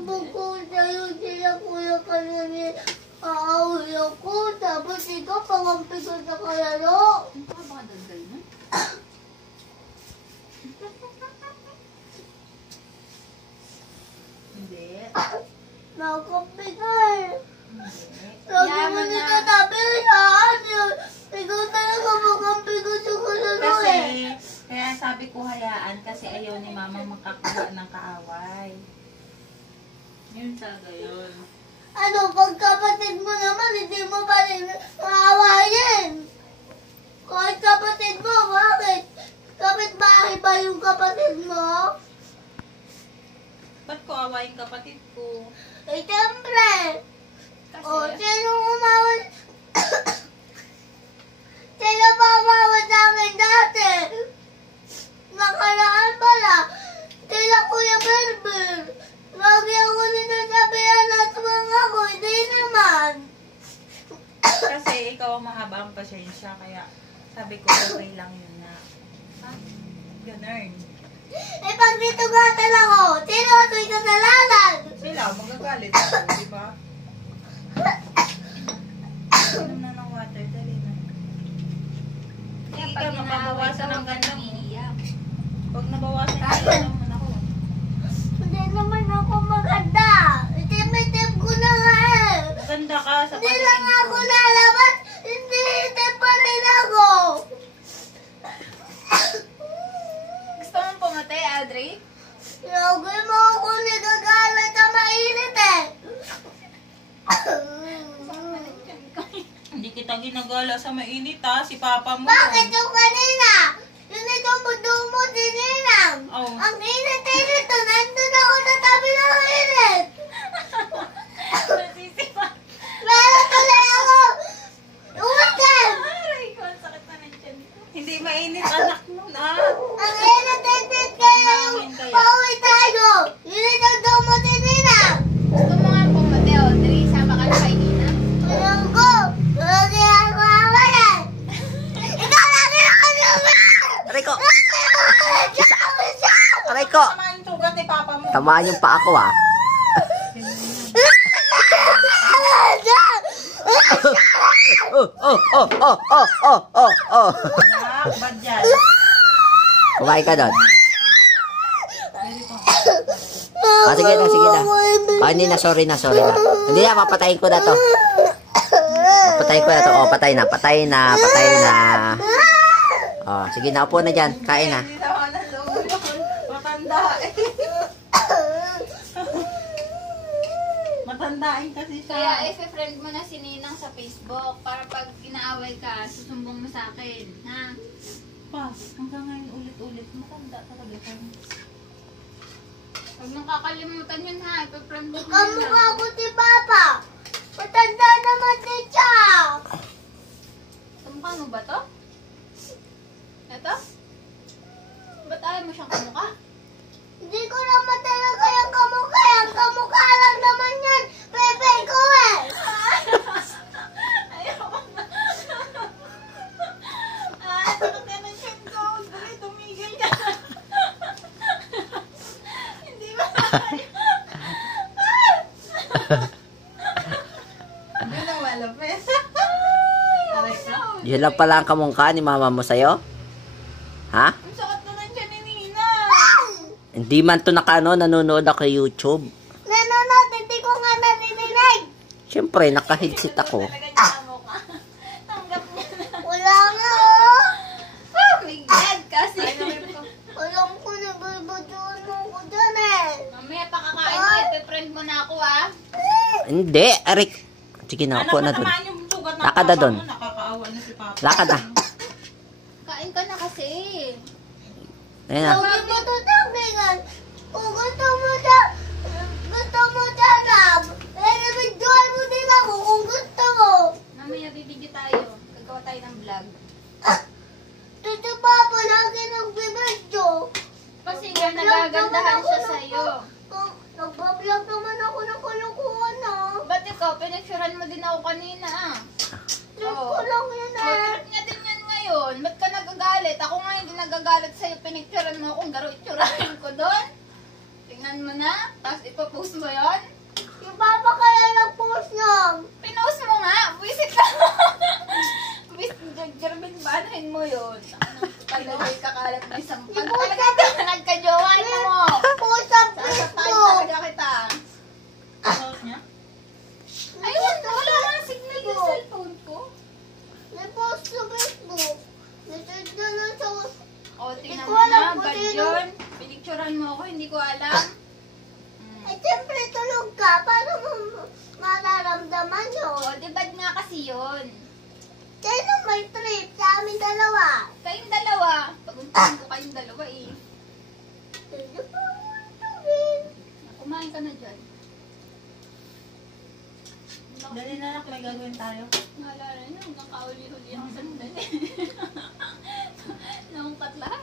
susumbong ko sa'yo sila kuya kanina. Aaway ako. Tapos ikaw pangampi ko sa kalaro. Ano ka ba dadal mo? Hindi. Nakampi ka eh. Hindi. Lagi mo Yaman na. nagtatabi saan. Ikaw talaga pangampi ko sa kalaro Kasi, eh. kaya sabi ko hayaan kasi ayaw ni mama makakuha ng kaaway. Yun talaga yun. Ano, pag kapatid mo naman, hindi mo pa rin maawayin. Kahit kapatid mo, bakit? Kapit-bahay ba yung kapatid mo? Ba't ko awayin kapatid ko? Eh, siyempre. Kasi, O, sino umawal? Sino pa umawal sa akin dati? Nakaraan pala. Sila Kuya Berber. Lagi ako sinasabihan na tumang ako, hindi naman. kasi ikaw ang mahaba ang pasyensya, kaya sabi ko okay lang yun na. Ha? Ganun. Eh, pag ditugatan ako, sino ito'y kasalanan? Sila, magagalit ako, di ba? Inom na ng water, dali na. Hindi ka mababawasan ng ganda mo. Pag nabawasan ka, inom mo na ako. Hindi naman ako maganda. Itim-itim ko na nga eh. Maganda ka sa Hindi lang paningin ako ko. lalabas. Hindi itim pa rin ako. Gusto mong pumatay, Audrey? Lagi mo ako nagagalit sa mainit eh. Hindi kita ginagala sa mainit ha, si Papa mo. Bakit yung kanina? Yun itong budo mo, dininang. Oh. Ang init-init to, nandun ako sa tabi ng init. Nasisipan. Meron tuloy ako. Umakan. Aray ko, ang sakit na ng tiyan ko. Hindi mainit, anak mo na. Ang init-init kaya yung pauwi tayo. Yun itong dumo, dininang. Gusto mo nga pumatay, Audrey. Sama ka na kay Nina. Alam ko, lagi ako awalan. Ikaw lagi ako naman. Aray ko! Aray ko! Tama yung tugat ni Papa mo. Tamaan yung pa ako ah. Oh, oh, oh, oh, oh, oh, oh, oh. Anak, bad yan. Kumain ka doon. Pwede po. Ah, sige na, sige na. Ah, hindi na, sorry na, sorry na. Hindi na, papatayin ko na to. Papatayin ko na to. Oh, patay na, patay na, patay na. Oh, sige na, upo na dyan. Kain na. Hindi naman ang loob yun. Matanda eh. Matandain kasi siya. Kaya i-friend mo na si Ninang sa Facebook para pag inaaway ka, susumbong mo sa akin. Ha? Pas, hanggang ngayon ulit-ulit. Matanda talaga ka. Huwag mong kakalimutan yun ha. I-friend mo na. Kamukha ko si Papa. Matanda naman din siya. Kamukha mo ba to? Ito? Ba't ayaw mo siyang kamukha? Hindi ko naman talaga yung kamukha. Ang kamukha lang naman yan. Pepe ko eh. Ayaw na. Sakit ka ng chin ko. Dali, tumigil ka. Hindi ba tayo? Yun ang malapit. Aray ka. Yun lang pala ang kamungka ni mama mo sa'yo? Ha? Ang sakit na ng chin ni Nina. Hindi man to nanonood ako sa YouTube. Nanonood, hindi ko nga narinig. Siyempre, naka-headset ako. Talaga niya ang mukha. Tanggap niya na. Wala nga oh. Oh my God, kasi. Ay, nawin ko. Alam ko nagbabadoon ako dyan eh. Mamaya pakakain mo, i-friend mo na ako ha. Hindi, Arik. Sige na, upo na dun. matamaan yung sugat ng Lakad na papa dun. mo, nakakaawa na si Papa. Lakad na. Kain ka na kasi. Ayun na. Sabi mo to tangingan. Kung gusto mo tanap, eh nabidyoan mo din ako kung gusto mo. Mamaya bibigyo tayo. Gagawa tayo ng vlog. Tito Papa lagi nagbibidyo. Kasi nga nagagandahan siya sa'yo. Nagbablog naman ako ng kulukuhan ah. Ba't ikaw, pinicturean mo din ako kanina ah. Trip ko lang yun eh. Trip niya din yan ngayon. Ba't ka nagagalit? Ako nga hindi nagagalit sa'yo. Pinicturean mo akong garo itsurahin ko doon. Tingnan Tingnan mo na, tapos ipopost mo yon. Yung papa kaya nag-post niyan. Pinost mo nga, visit ka. Jermin, baanahin mo yun. Palagay kakalat na isang pag talaga ka nagka-jowa na mo. Post sa Sasapain Facebook. talaga kita. Post niya? Ayun, wala nga signal yung cellphone ko. Nag-post sa Facebook. Nag-search na lang sa... O, tingnan Hindi mo ko alam na, kung bad sino. yun. Pinicturean mo ako, hindi ko alam. Eh, siyempre tulog ka. Paano mo mararamdaman yun? O, di bad nga kasi yun. Sino may trip sa amin dalawa? Kayong dalawa. Pag-untahin ko kayong dalawa eh. Sino pa gawin? Kumain ka na dyan. Dali na anak, may gagawin tayo. Naalala niyo, hanggang kauli-huli ang sandali. Naungkat lahat.